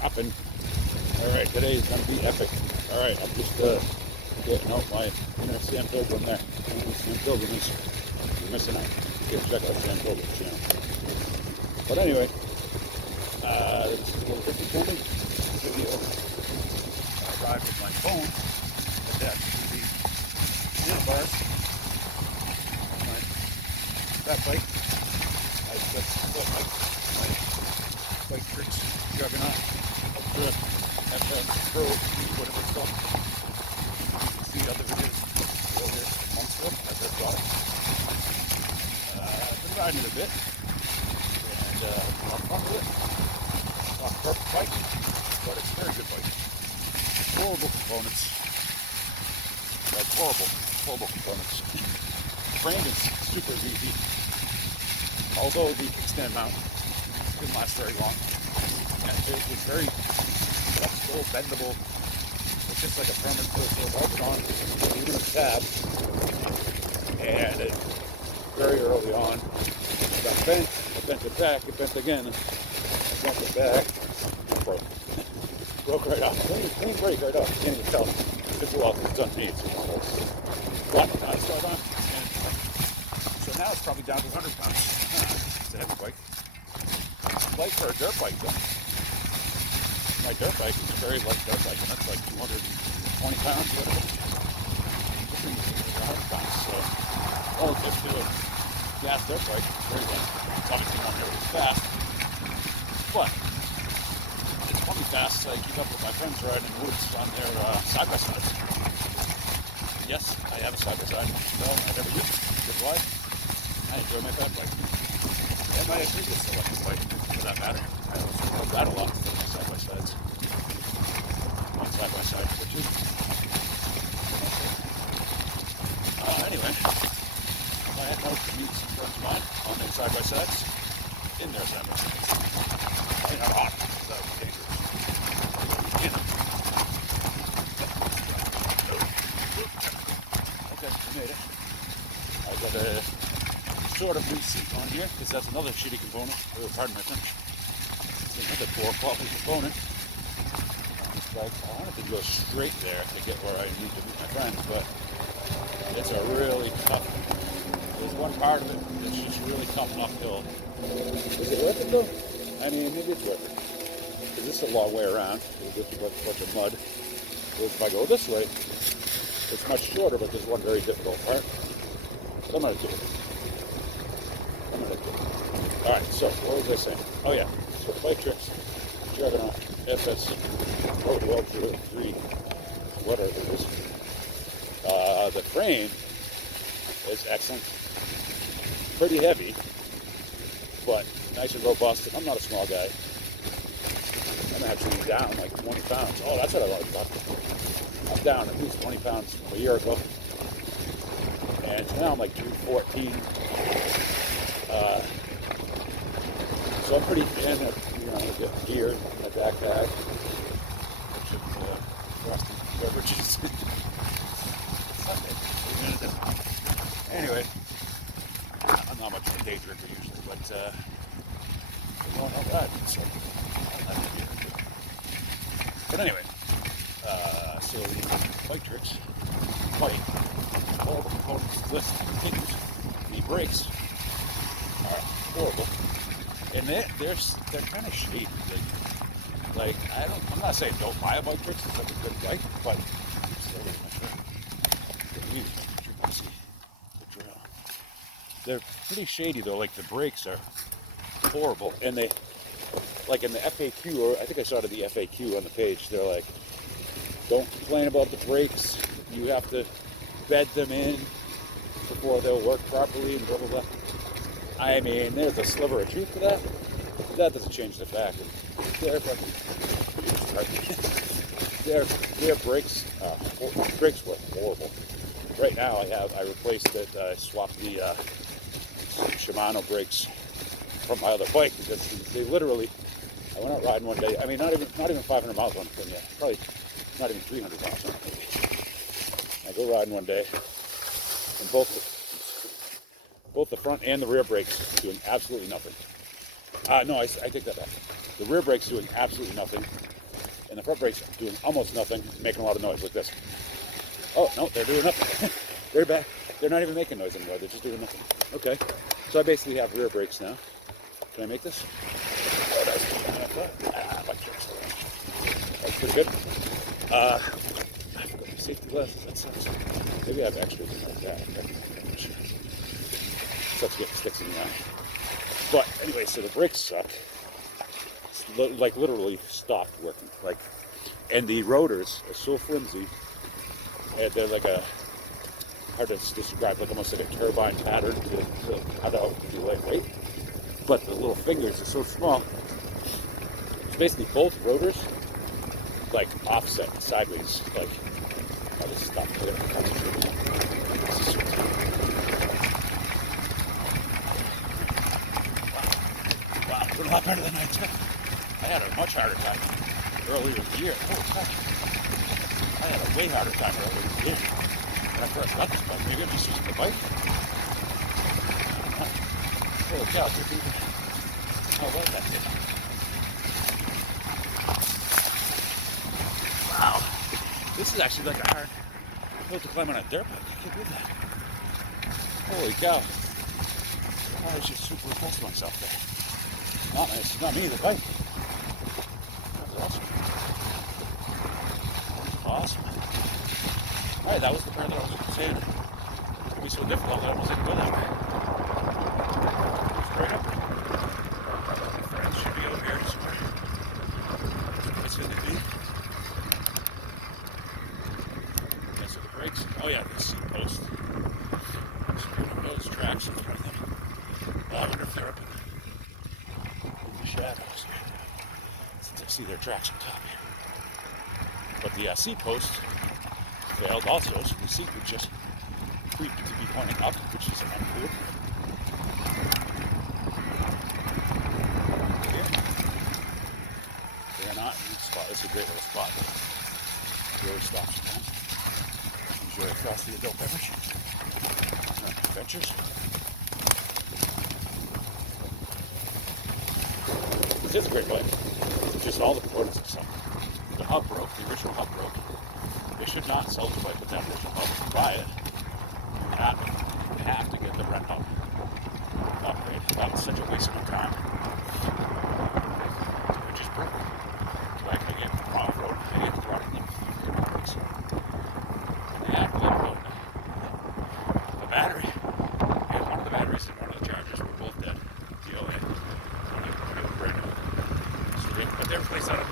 dropping. Alright, today is going to be epic. Alright, I'm just getting out my inner Sam Pilgrim there. Sam Pilgrim is, you're missing out. You can check out Sam Pilgrim's channel. But anyway, this is a little hippie video. I ride with my phone attached to the handlebars on my fat bike. That's my Biketrix Juggernaut FS Pro, whatever it's called. You can see other videos over here months ago as I bought it. I've been riding it a bit, and I'm fun with it. It's not a perfect bike, but it's a very good bike. Horrible components. Like horrible components. The frame is super easy. Although the extend mount didn't last very long. And it was very flexible, bendable. It's just like a permanent twist. So I on even a tab. And it very early on it got bent. It bent it back. It bent again. It bent it back. It broke. Broke right off. Clean break right off. You can't even tell. It's underneath. But I saw that. So now it's probably down to 100 pounds. It's a heavy bike. Light for a dirt bike though. My dirt bike is a very light dirt bike, and that's like 220 pounds, whatever. It's 100 pounds, so relative to a gas dirt bike, it's very light. It's obviously not nearly as fast, but it's funny fast. I keep up with my friends riding in the woods on their side-by-sides. Yes, I have a side-by-side. No, I never used it. Good why? I enjoy my fat bike. And my previous electric bike, for that matter. I also rode that a lot for my side-by-sides. On side-by-side for two. Anyway, I had no meet some friends of mine on their side-by-sides. In their side-by-sides. I mean, not on. That was dangerous. In them. Okay, we made it. I got a sort of new seat on here, because that's another shitty component. Oh, pardon my French. It's another poor quality component on this bike. I wanted to go straight there to get where I need to meet my friends, but it's a really tough. There's one part of it that's just really tough uphill. Is it worth it though? I mean, maybe it's worth it. Because this is a long way around. There's a bunch of mud. Whereas if I go this way, it's much shorter, but there's one very difficult part. So I'm going to do it. Alright, so what was I saying? Oh yeah, so Biketrix Juggernaut FS Pro 1203, whatever it is. The frame is excellent. Pretty heavy, but nice and robust. And I'm not a small guy. I'm actually down like 20 pounds. Oh, that's what I like about it. I'm down at least 20 pounds a year ago. And now I'm like 214. So I'm pretty thin at, the gear in my backpack. Frosty beverages. Anyway, I'm not much of a day drinker usually, but I'm going out riding, so I'm not a beer. But anyway, so Biketrix bike, all the components list continues. The brakes are horrible. And they're kind of shady. Like I'm not saying don't buy a Biketrix. It's like a good bike, but they're pretty shady though. Like the brakes are horrible, and they like in the FAQ, or I think I saw it in the FAQ on the page. They're like, don't complain about the brakes. You have to bed them in before they'll work properly, and blah blah blah. I mean, there's a sliver of truth to that. That doesn't change the fact that their brakes were horrible. Right now, I replaced it. I swapped the Shimano brakes from my other bike because they literally. I went out riding one day. I mean, not even 500 miles on the thing yet. Probably not even 300 miles on it. I go riding one day, and both the front and the rear brakes doing absolutely nothing. No, I take that back. The rear brake's doing absolutely nothing, and the front brake's doing almost nothing, making a lot of noise like this. Oh, no, they're doing nothing. They're back. They're not even making noise anymore. They're just doing nothing. Okay, so I basically have rear brakes now. Can I make this? Oh, that's pretty good. I forgot my safety glasses. That sucks. Maybe I have extras in like that. Sucks to get the sticks in the eye. But anyway, so the brakes suck. It's like literally stopped working. Like, and the rotors are so flimsy, and they're like a hard to describe, like almost like a turbine pattern to cut out the lightweight. But the little fingers are so small. It's basically both rotors like offset sideways. Like, I'll just stop there. Wow, doing a lot better than I expected. I had a much harder time earlier in the year. Holy fuck. I had a way harder time earlier in the year when I first got this bike. Maybe I'm just using the bike. Holy cow, how was that thing? Wow. This is actually like a hard hill to climb on a dirt bike. I can't believe that. Holy cow. I was just super impressed with myself there. It's not me, the bike. That was awesome. That was awesome. Alright, that was the part that I was saying. It's going to be so difficult that I almost didn't go that way. Straight up. My friends should be over here somewhere. That's where they be. Yeah, so the brakes. Oh yeah, the seat post. So those tracks in front of them. Oh, I wonder if they're up in the shadows here. Since I see their tracks on top here. But the seat post failed also, so the seat would just creep to be pointing up, which is uncool. They're not in this spot. It's a great little spot. It really stops sometimes. Enjoy a frosty adult beverage. Adventures. This is a great bike. It's just all the components are something. The hub broke, the original hub broke. They should not sell the bike with that original hub. If you buy it, you have to get the red hub upgrade. That was such a waste of my time. It just broke. So I get it from off-road. I get it running them. Yeah, a little bit. The battery. Yeah, one of the batteries and one of the chargers were both dead. DOA. But they were placed out of